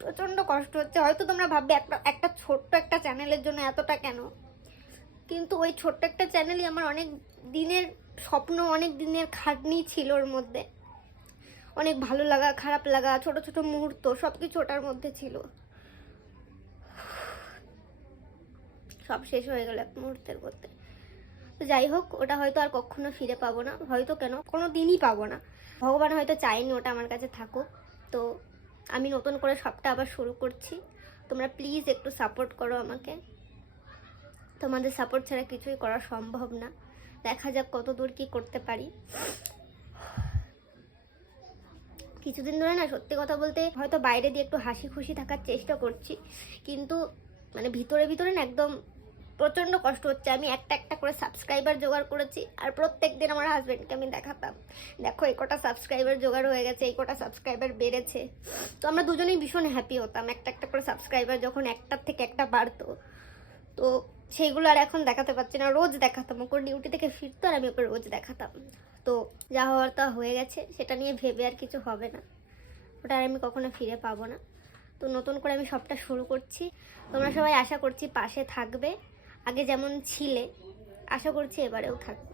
প্রচণ্ড কষ্ট হচ্ছে। হয়তো তোমরা ভাববে একটা ছোট্ট একটা চ্যানেলের জন্য এতটা কেন, কিন্তু ওই ছোট্ট একটা চ্যানেলই আমার অনেক দিনের স্বপ্ন, অনেক দিনের খাটনি ছিল ওর মধ্যে। অনেক ভালো লাগা, খারাপ লাগা, ছোট ছোট মুহূর্ত সব কিছু ওটার মধ্যে ছিল। সব শেষ হয়ে গেল এক মুহূর্তের মধ্যে। তো যাই হোক, ওটা হয়তো আর কখনো ফিরে পাবো না, হয়তো কেন কোনো দিনই পাবো না। ভগবান হয়তো চাইনি ওটা আমার কাছে থাকুক। তো আমি নতুন করে সবটা আবার শুরু করছি। তোমরা প্লিজ একটু সাপোর্ট করো আমাকে। তোমাদের সাপোর্ট ছাড়া কিছুই করা সম্ভব না। দেখা যাক কত দূর কী করতে পারি। কিছুদিন ধরে না, সত্যি কথা বলতে, হয়তো বাইরে দিয়ে একটু হাসি খুশি থাকার চেষ্টা করছি, কিন্তু মানে ভিতরে ভিতরে না একদম প্রচণ্ড কষ্ট হচ্ছে। আমি একটা একটা করে সাবস্ক্রাইবার জোগাড় করেছি, আর প্রত্যেক দিন আমার হাজব্যান্ডকে আমি দেখাতাম, দেখো এই কটা সাবস্ক্রাইবার জোগাড় হয়ে গেছে, এই কটা সাবস্ক্রাইবার বেড়েছে। তো আমরা দুজনেই ভীষণ হ্যাপি হতাম একটা একটা করে সাবস্ক্রাইবার যখন একটার থেকে একটা বাড়তো। তো সেইগুলো আর এখন দেখাতে পারছি না। রোজ দেখাতাম, ওকে ডিউটি থেকে ফিরতো আর আমি ওকে রোজ দেখাতাম। তো যা হওয়ার তা হয়ে গেছে, সেটা নিয়ে ভেবে আর কিছু হবে না, ওটা আর আমি কখনো ফিরে পাবো না। তো নতুন করে আমি সবটা শুরু করছি। তোমরা সবাই আশা করছি পাশে থাকবে, আগে যেমন ছিলে আশা করছি এবারেও থাকবে।